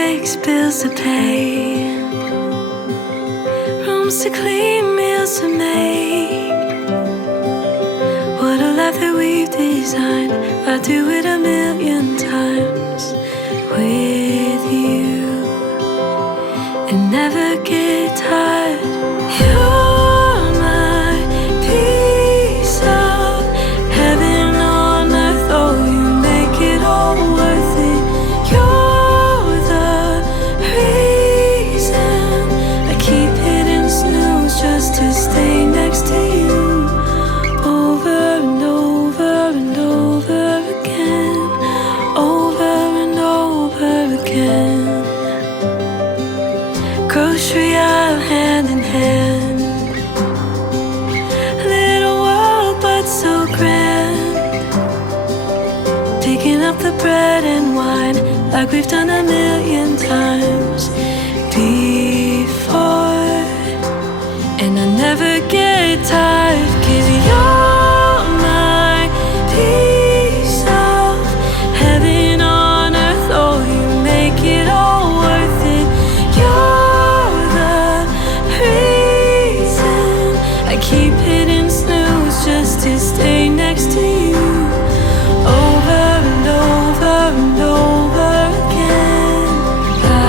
fix, bills to pay, rooms to clean, meals to make. What a life that we've designed. I'd do it a million times with you and never get tired. You're my piece of heaven on earth. Oh, you make it all worth it. You're the reason I keep hitting snooze just to stay next to you. Over and over and over again. Over and over again. Grocery aisle hand in hand. Little world but so grand. Picking up the bread and wine like we've done a million times before. And I never get tired, 'cause you're my piece of heaven on earth. Oh, you make it all worth it. You're the reason I keep hitting snooze just to stay next to you. Over and over and over again.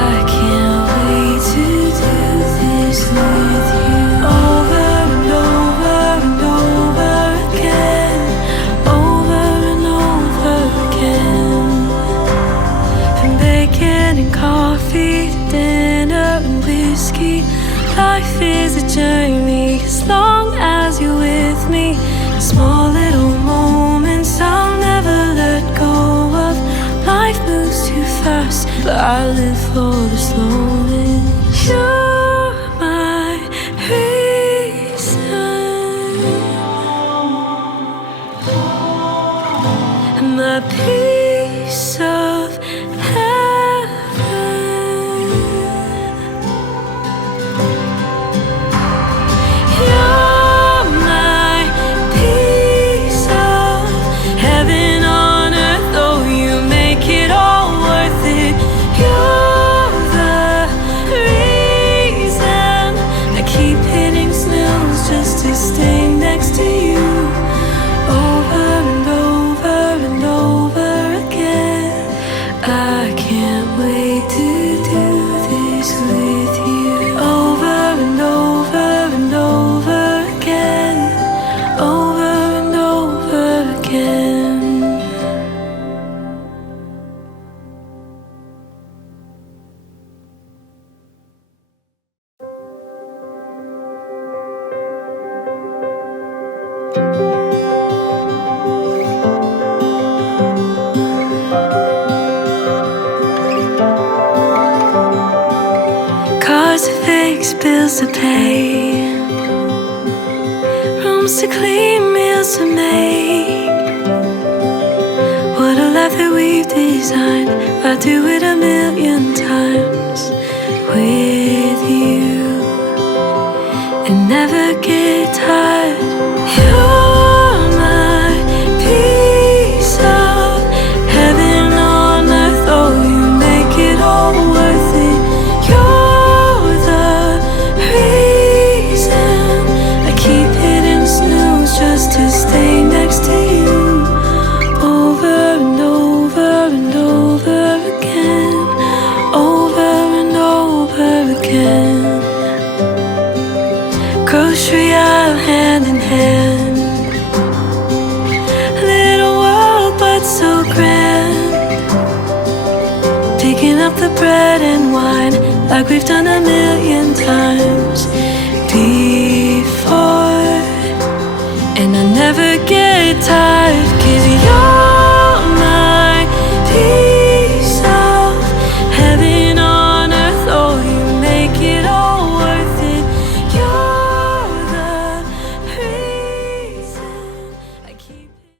I can't wait to do this with you. Over and over and over again. Over and over again. From bacon and coffee to dinner and whiskey, life is a journey as long as you're with me. Small little moments I'll never let go of. Life moves too fast, but I live for the slowness. You're my reason, my piece of heaven. You're my piece of heaven on earth. Oh, you make it all worth it. You're the reason I keep hitting snooze just to stay next to you. Over and over and over again. I can't wait to do this with you. Over and over and over again. Over and over again. Cars to fix, bills to pay, rooms to clean, meals to make. What a life that we've designed. I'd do it a million times with you and never get tired. You're my piece of heaven on earth. Oh, you make it all worth it. You're the reason I keep hitting snooze just to stay next to you. Over and over and over again. Over and over again. Grocery aisle hand in hand. Little world but so grand. Picking up the bread and wine like we've done a million times before. And I never get tired, 'cause you're